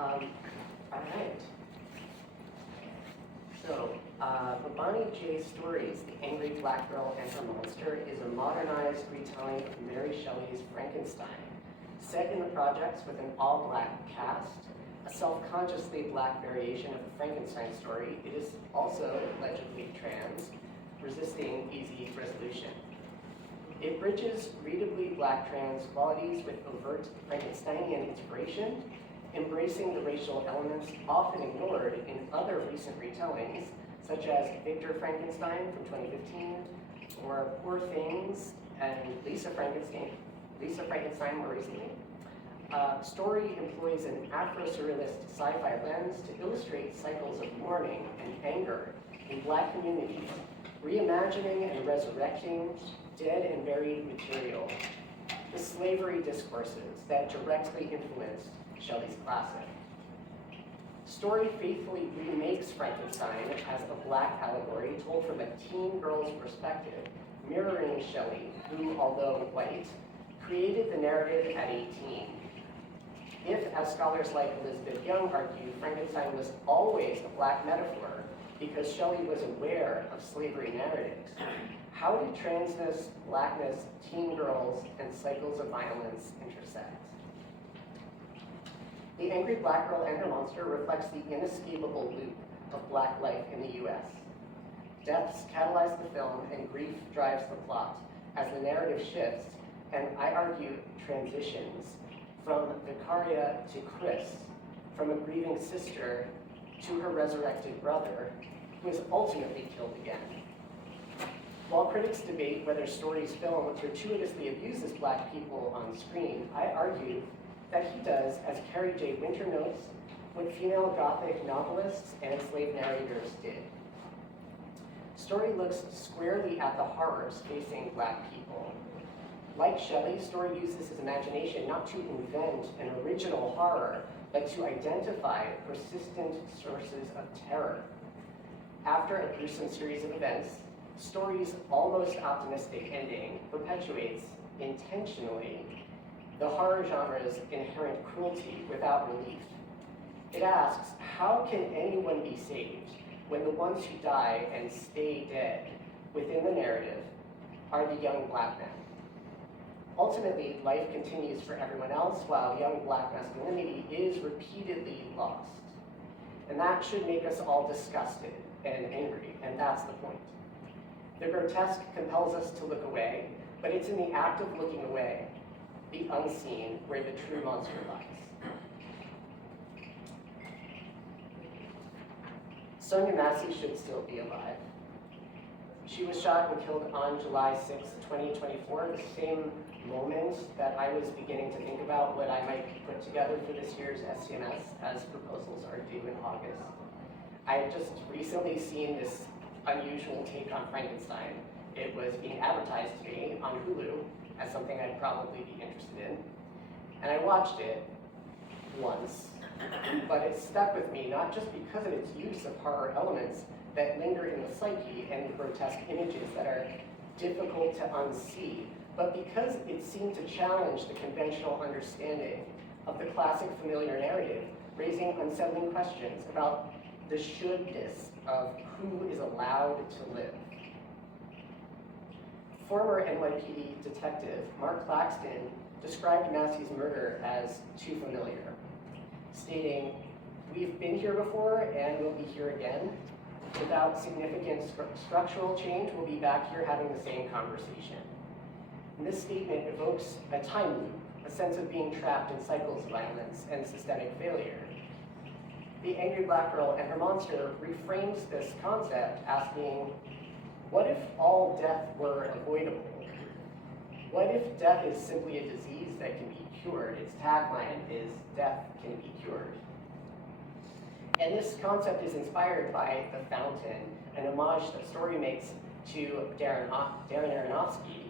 All right. So, Bonnie J. Stories, The Angry Black Girl and Her Monster, is a modernized retelling of Mary Shelley's Frankenstein, set in the projects with an all-black cast, a self-consciously black variation of the Frankenstein story. It is also legibly trans, resisting easy resolution. It bridges readably black trans qualities with overt Frankensteinian inspiration, embracing the racial elements often ignored in other recent retellings, such as Victor Frankenstein from 2015, or Poor Things and Lisa Frankenstein more recently. Story employs an Afro-surrealist sci-fi lens to illustrate cycles of mourning and anger in black communities, reimagining and resurrecting dead and buried material, the slavery discourses that directly influenced Shelley's classic. Story faithfully remakes Frankenstein as a black allegory told from a teen girl's perspective, mirroring Shelley, who, although white, created the narrative at 18. If, as scholars like Elizabeth Young argue, Frankenstein was always a black metaphor because Shelley was aware of slavery narratives, how did transness, blackness, teen girls, and cycles of violence intersect? The Angry Black Girl and Her Monster reflects the inescapable loop of black life in the US. Deaths catalyze the film and grief drives the plot as the narrative shifts, and I argue transitions, from Vicaria to Chris, from a grieving sister to her resurrected brother, who is ultimately killed again. While critics debate whether Story's film gratuitously abuses black people on screen, I argue that he does, as Carrie J. Winter notes, what female Gothic novelists and enslaved narrators did. Story looks squarely at the horrors facing black people. Like Shelley, Story uses his imagination not to invent an original horror, but to identify persistent sources of terror. After a gruesome series of events, Story's almost optimistic ending perpetuates, intentionally, the horror genre's inherent cruelty without relief. It asks, how can anyone be saved when the ones who die and stay dead within the narrative are the young black men? Ultimately, life continues for everyone else while young black masculinity is repeatedly lost. And that should make us all disgusted and angry, and that's the point. The grotesque compels us to look away, but it's in the act of looking away, the unseen, where the true monster lies. Sonia Massey should still be alive. She was shot and killed on July 6, 2024, the same moment that I was beginning to think about what I might put together for this year's SCMS, as proposals are due in August. I had just recently seen this unusual take on Frankenstein. It was being advertised to me on Hulu as something I'd probably be interested in. And I watched it once, but it stuck with me, not just because of its use of horror elements that linger in the psyche and the grotesque images that are difficult to unsee, but because it seemed to challenge the conventional understanding of the classic familiar narrative, raising unsettling questions about the shouldness of who is allowed to live. Former NYPD detective Mark Claxton described Massey's murder as too familiar, stating, "We've been here before and we'll be here again. Without significant structural change, we'll be back here having the same conversation." And this statement evokes a time loop, a sense of being trapped in cycles of violence and systemic failure. The Angry Black Girl and Her Monster reframes this concept, asking, what if all death were avoidable? What if death is simply a disease that can be cured? Its tagline is, death can be cured. And this concept is inspired by The Fountain, an homage that Story makes to Darren Aronofsky.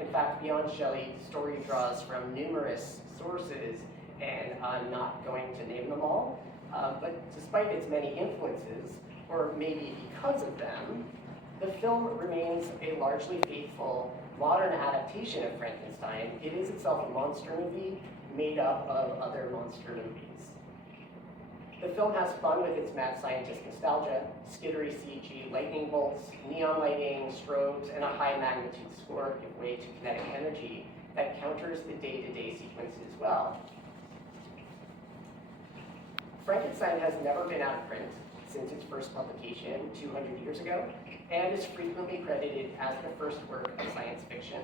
In fact, beyond Shelley, Story draws from numerous sources, and I'm not going to name them all. But despite its many influences, or maybe because of them, the film remains a largely faithful modern adaptation of Frankenstein. It is itself a monster movie made up of other monster movies. The film has fun with its mad scientist nostalgia, skittery CG, lightning bolts, neon lighting, strobes, and a high magnitude score give way to kinetic energy that counters the day-to-day sequences well. Frankenstein has never been out of print since its first publication 200 years ago, and is frequently credited as the first work of science fiction.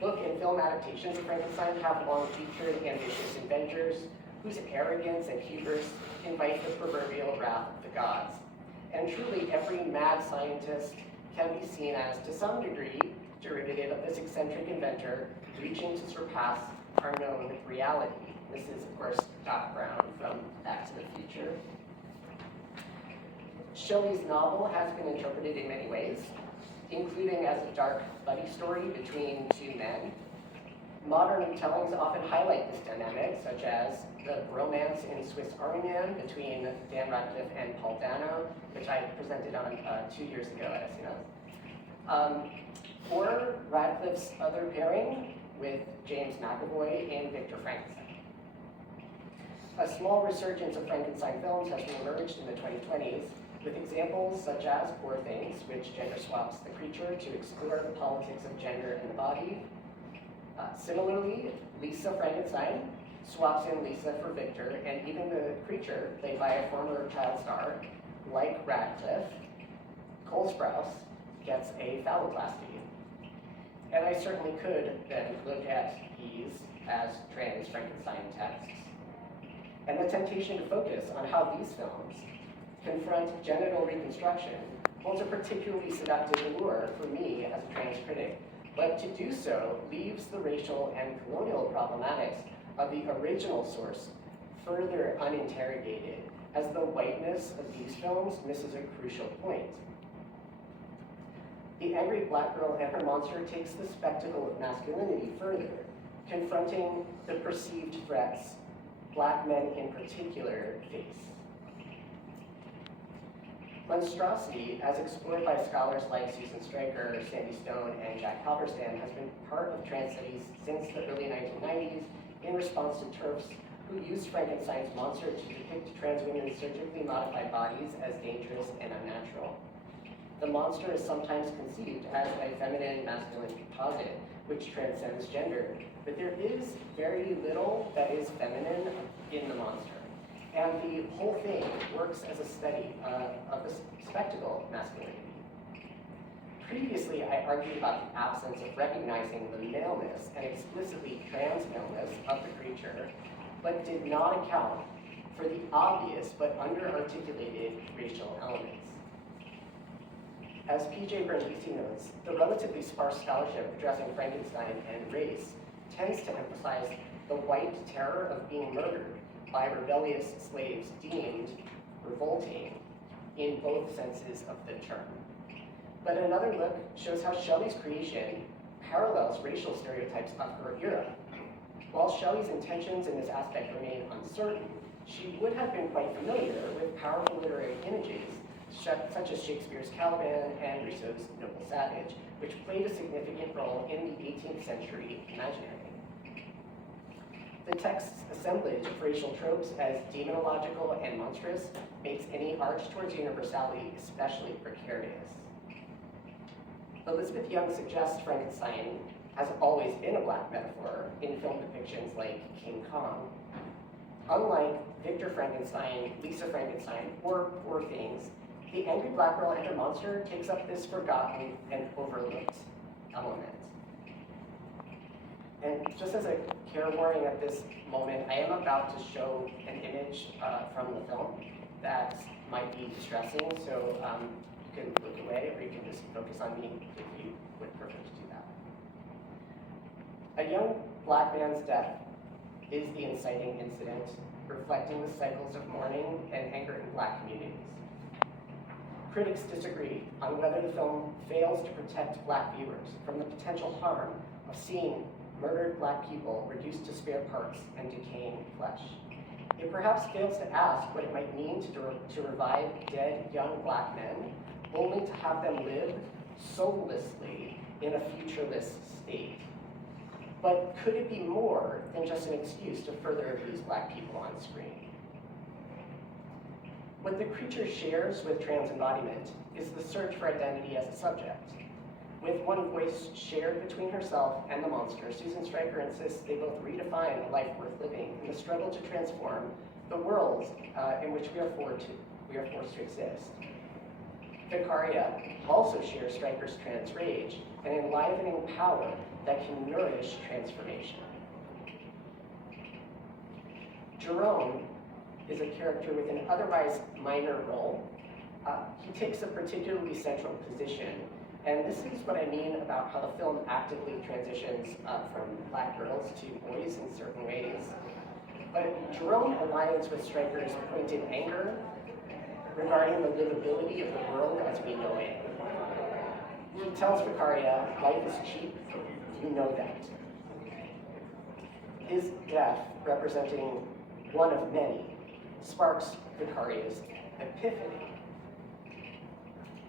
Book and film adaptations of Frankenstein have long featured ambitious inventors whose arrogance and hubris invite the proverbial wrath of the gods. And truly, every mad scientist can be seen as, to some degree, derivative of this eccentric inventor reaching to surpass our known reality. This is, of course, Doc Brown from Back to the Future. Shelley's novel has been interpreted in many ways, including as a dark buddy story between two men. Modern retellings often highlight this dynamic, such as the romance in Swiss Army Man between Dan Radcliffe and Paul Dano, which I presented on 2 years ago at SCMS. Or Radcliffe's other pairing with James McAvoy in Victor Frankenstein. A small resurgence of Frankenstein films has reemerged in the 2020s, with examples such as Poor Things, which gender swaps the creature to explore the politics of gender and the body. Similarly, Lisa Frankenstein swaps in Lisa for Victor, and even the creature, played by a former child star, like Radcliffe, Cole-Kurz, gets a phalloplasty. And I certainly could then look at these as trans Frankenstein texts. And the temptation to focus on how these films confront genital reconstruction holds a particularly seductive allure for me as a trans critic, but to do so leaves the racial and colonial problematics of the original source further uninterrogated, as the whiteness of these films misses a crucial point. The angry black girl and her monster takes the spectacle of masculinity further, confronting the perceived threats black men in particular face. Monstrosity, as explored by scholars like Susan Stryker, Sandy Stone, and Jack Halberstam, has been part of trans studies since the early 1990s in response to TERFs who used Frankenstein's monster to depict trans women's surgically modified bodies as dangerous and unnatural. The monster is sometimes conceived as a feminine-masculine composite, which transcends gender, but there is very little that is feminine in the monster. And the whole thing works as a study of the spectacle of masculinity. Previously, I argued about the absence of recognizing the maleness and explicitly trans maleness of the creature, but did not account for the obvious but under-articulated racial elements. As P.J. Bernisi notes, the relatively sparse scholarship addressing Frankenstein and race tends to emphasize the white terror of being murdered by rebellious slaves deemed revolting in both senses of the term. But another look shows how Shelley's creation parallels racial stereotypes of her era. While Shelley's intentions in this aspect remain uncertain, she would have been quite familiar with powerful literary images such as Shakespeare's Caliban and Rousseau's Noble Savage, which played a significant role in the 18th century imaginary. The text's assemblage of racial tropes as demonological and monstrous makes any arch towards universality especially precarious. Elizabeth Young suggests Frankenstein has always been a black metaphor in film depictions like King Kong. Unlike Victor Frankenstein, Lisa Frankenstein, or Poor Things, the angry black girl and her monster takes up this forgotten and overlooked element. And just as a care warning at this moment, I am about to show an image from the film that might be distressing, so you can look away or you can just focus on me if you would prefer to do that. A young black man's death is the inciting incident, reflecting the cycles of mourning and anger in black communities. Critics disagree on whether the film fails to protect black viewers from the potential harm of seeing murdered black people reduced to spare parts and decaying flesh. It perhaps fails to ask what it might mean to revive dead young black men, only to have them live soullessly in a futureless state. But could it be more than just an excuse to further abuse black people on screen? What the creature shares with trans embodiment is the search for identity as a subject. With one voice shared between herself and the monster, Susan Stryker insists they both redefine a life worth living in the struggle to transform the world in which we are forced to exist. Vicaria also shares Stryker's trans rage, an enlivening power that can nourish transformation. Jerome is a character with an otherwise minor role. He takes a particularly central position, and this is what I mean about how the film actively transitions from Black girls to boys in certain ways. But Jerome aligns with Stryker's pointed anger regarding the livability of the world as we know it. He tells Vicaria, life is cheap, you know that. His death, representing one of many, sparks Vicaria's epiphany.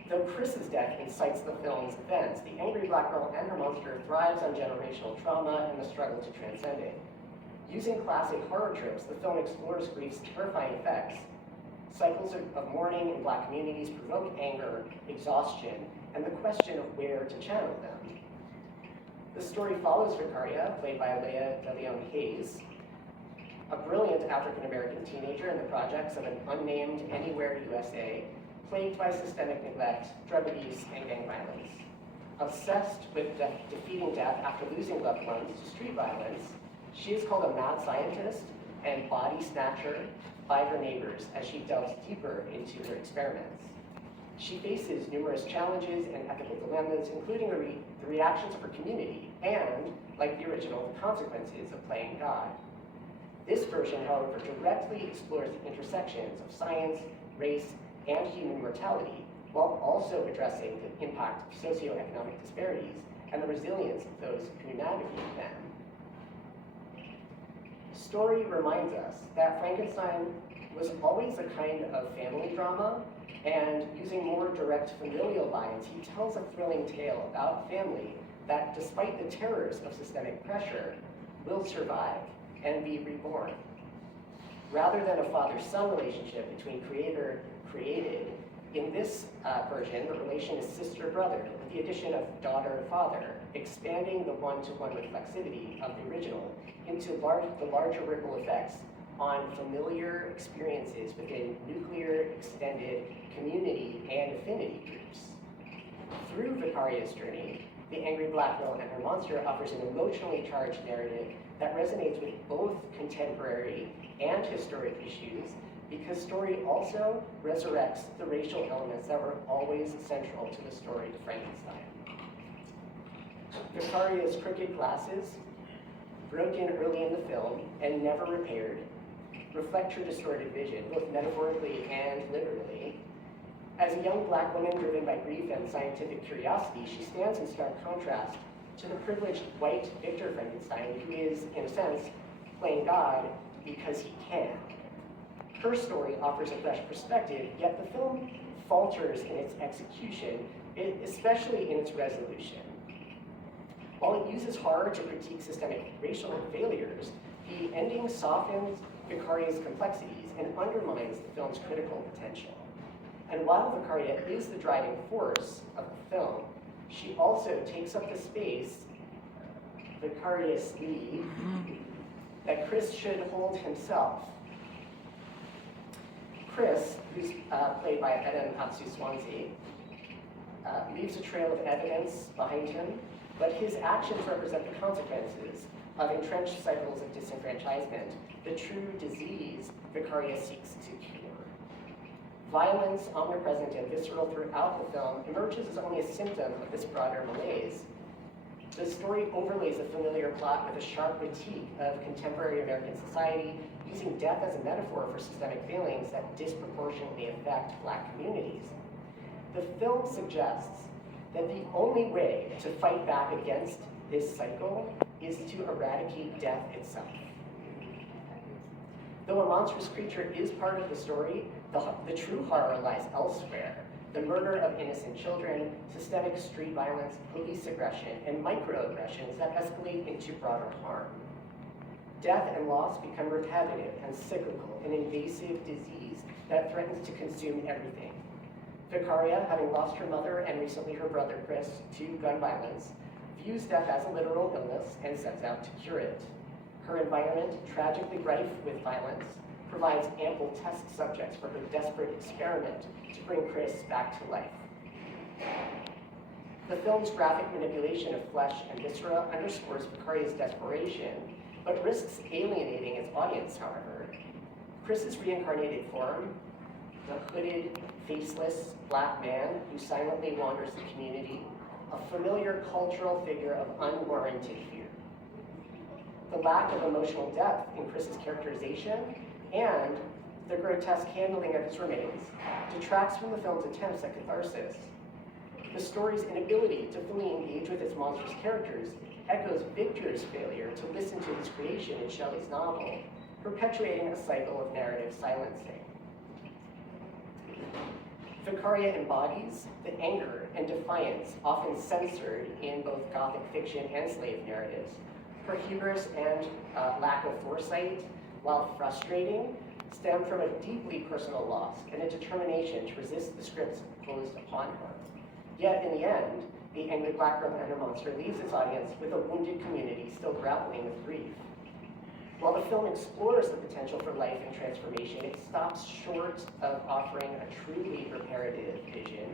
Though Chris's death incites the film's events, the angry black girl and her monster thrives on generational trauma and the struggle to transcend it. Using classic horror tropes, the film explores grief's terrifying effects. Cycles of mourning in Black communities provoke anger, exhaustion, and the question of where to channel them. The story follows Vicaria, played by Leah DeLeon Hayes, a brilliant African-American teenager in the projects of an unnamed Anywhere USA, plagued by systemic neglect, drug abuse, and gang violence. Obsessed with defeating death after losing loved ones to street violence, she is called a mad scientist and body snatcher by her neighbors as she delves deeper into her experiments. She faces numerous challenges and ethical dilemmas, including the reactions of her community and, like the original, the consequences of playing God. This version, however, directly explores the intersections of science, race, and human mortality, while also addressing the impact of socioeconomic disparities and the resilience of those who navigate them. Story reminds us that Frankenstein was always a kind of family drama, and using more direct familial lines, he tells a thrilling tale about family that, despite the terrors of systemic pressure, will survive and be reborn. Rather than a father-son relationship between creator and created, in this version, the relation is sister-brother, with the addition of daughter-father, expanding the one-to-one reflexivity of the original into the larger ripple effects on familiar experiences within nuclear, extended, community, and affinity groups. Through Vicaria's journey, the angry black girl and her monster offers an emotionally charged narrative that resonates with both contemporary and historic issues, because story also resurrects the racial elements that were always central to the story of Frankenstein. Vicaria's crooked glasses, broken early in the film and never repaired, reflect her distorted vision, both metaphorically and literally. As a young black woman driven by grief and scientific curiosity, she stands in stark contrast to the privileged white Victor Frankenstein, who is, in a sense, playing God because he can. Her story offers a fresh perspective, yet the film falters in its execution, especially in its resolution. While it uses horror to critique systemic racial failures, the ending softens Vicaria's complexities and undermines the film's critical potential. And while Vicaria is the driving force of the film, she also takes up the space, vicariously, that Chris should hold himself. Chris, who's played by Eden Atsu-Swansea, leaves a trail of evidence behind him, but his actions represent the consequences of entrenched cycles of disenfranchisement, the true disease Vicaria seeks to cure. Violence, omnipresent and visceral throughout the film, emerges as only a symptom of this broader malaise. The story overlays a familiar plot with a sharp critique of contemporary American society, using death as a metaphor for systemic failings that disproportionately affect Black communities. The film suggests that the only way to fight back against this cycle is to eradicate death itself. Though a monstrous creature is part of the story, the true horror lies elsewhere. The murder of innocent children, systemic street violence, police aggression, and microaggressions that escalate into broader harm. Death and loss become repetitive and cyclical, an invasive disease that threatens to consume everything. Vicaria, having lost her mother and recently her brother Chris to gun violence, views death as a literal illness and sets out to cure it. Her environment, tragically rife with violence, provides ample test subjects for her desperate experiment to bring Chris back to life. The film's graphic manipulation of flesh and viscera underscores Vicaria's desperation, but risks alienating its audience, however. Chris's reincarnated form, the hooded, faceless black man who silently wanders the community, a familiar cultural figure of unwarranted fear. The lack of emotional depth in Chris's characterization and the grotesque handling of his remains detracts from the film's attempts at catharsis. The story's inability to fully engage with its monstrous characters echoes Victor's failure to listen to his creation in Shelley's novel, perpetuating a cycle of narrative silencing. Vicaria embodies the anger and defiance often censored in both Gothic fiction and slave narratives. Her hubris and lack of foresight, while frustrating, stem from a deeply personal loss and a determination to resist the scripts imposed upon her. Yet in the end, the angry black girl and her monster leaves its audience with a wounded community still grappling with grief. While the film explores the potential for life and transformation, it stops short of offering a truly reparative vision.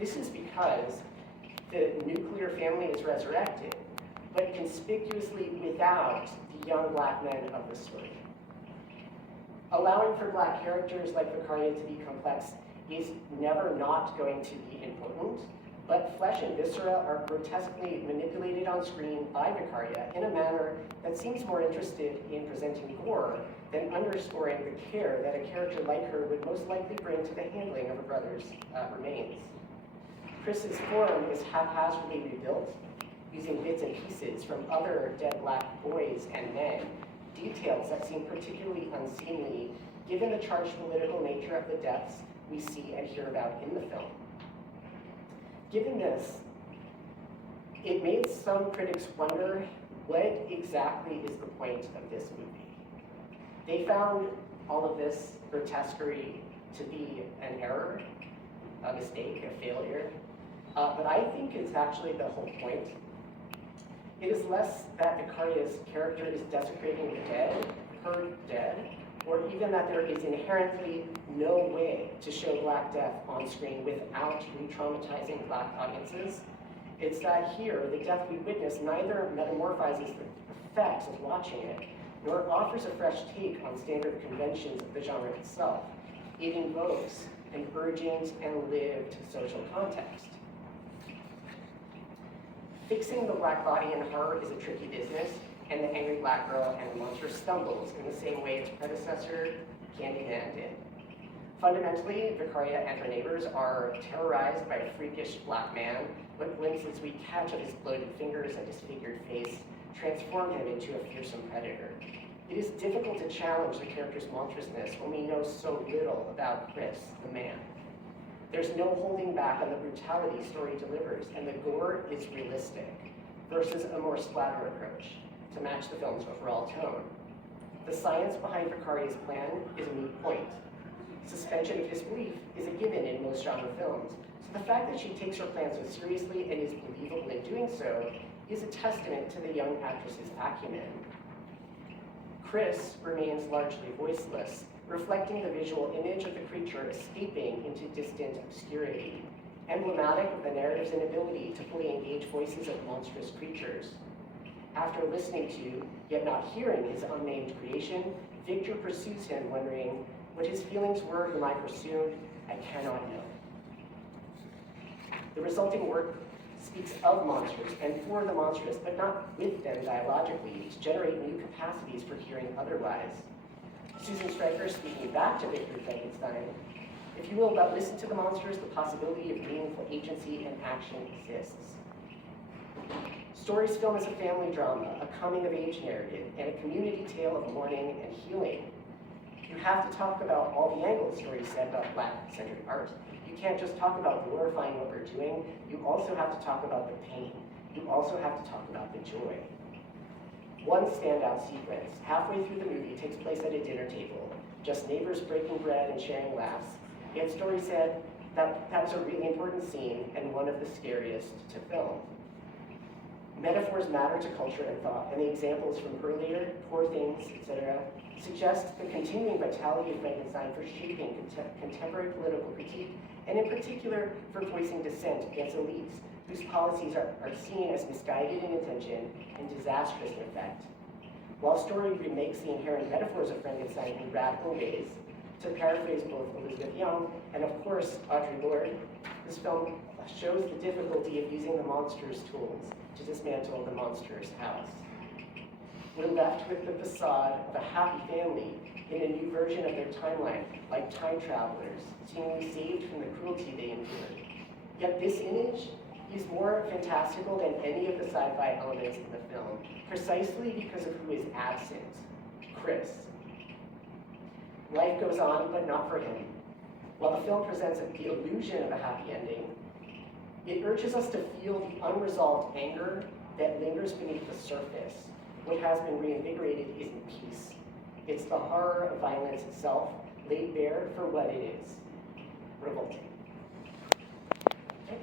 This is because the nuclear family is resurrected, but conspicuously without the young black men of the story. Allowing for black characters like Vicaria to be complex is never not going to be important, but flesh and viscera are grotesquely manipulated on screen by Vicaria in a manner that seems more interested in presenting gore than underscoring the care that a character like her would most likely bring to the handling of her brother's remains. Chris's form is haphazardly rebuilt, using bits and pieces from other dead black boys and men, details that seem particularly unseemly given the charged political nature of the deaths we see and hear about in the film. Given this, it made some critics wonder what exactly is the point of this movie. They found all of this grotesquerie to be an error, a mistake, a failure, but I think it's actually the whole point. It is less that Vicaria's character is desecrating the dead, her dead, or even that there is inherently no way to show Black death on screen without re-traumatizing Black audiences. It's that here, the death we witness neither metamorphizes the effects of watching it, nor offers a fresh take on standard conventions of the genre itself. It invokes an urgent and lived social context. Fixing the Black body in horror is a tricky business, and the angry Black girl and the monster stumbles in the same way its predecessor, Candyman, did. Fundamentally, Vicaria and her neighbors are terrorized by a freakish Black man, but glimpses we catch of his bloated fingers and disfigured face transform him into a fearsome predator. It is difficult to challenge the character's monstrousness when we know so little about Chris, the man. There's no holding back on the brutality story delivers, and the gore is realistic, versus a more splatter approach to match the film's overall tone. The science behind Vicaria's plan is a moot point. Suspension of disbelief is a given in most genre films, so the fact that she takes her plans so seriously and is believable in doing so is a testament to the young actress's acumen. Chris remains largely voiceless, reflecting the visual image of the creature escaping into distant obscurity, emblematic of the narrative's inability to fully engage voices of monstrous creatures. After listening to, yet not hearing his unnamed creation, Victor pursues him, wondering what his feelings were whom I pursued, I cannot know. The resulting work speaks of monsters and for the monstrous, but not with them dialogically, to generate new capacities for hearing otherwise. Susan Stryker speaking back to Victor Frankenstein, if you will but listen to the monsters, the possibility of meaningful agency and action exists. Stories film is a family drama, a coming-of-age narrative, and a community tale of mourning and healing. You have to talk about all the angles stories said about Black-centered art. You can't just talk about glorifying what we're doing, you also have to talk about the pain. You also have to talk about the joy. One standout sequence, halfway through the movie, takes place at a dinner table, just neighbors breaking bread and sharing laughs. Yet Story said that was a really important scene and one of the scariest to film. Metaphors matter to culture and thought, and the examples from earlier, Poor Things, etc., suggest the continuing vitality of Frankenstein for shaping contemporary political critique, and in particular for voicing dissent against elites whose policies are seen as misguided in intention and disastrous in effect. While Story remakes the inherent metaphors of Frankenstein in radical ways, to paraphrase both Elizabeth Young and, of course, Audre Lorde, this film shows the difficulty of using the monster's tools to dismantle the monster's house. We're left with the facade of a happy family in a new version of their timeline, like time travelers, seemingly saved from the cruelty they endured. Yet this image is more fantastical than any of the sci-fi elements in the film, precisely because of who is absent, Chris. Life goes on, but not for him. While the film presents the illusion of a happy ending, it urges us to feel the unresolved anger that lingers beneath the surface. What has been reinvigorated isn't peace. It's the horror of violence itself, laid bare for what it is, revolting. Okay.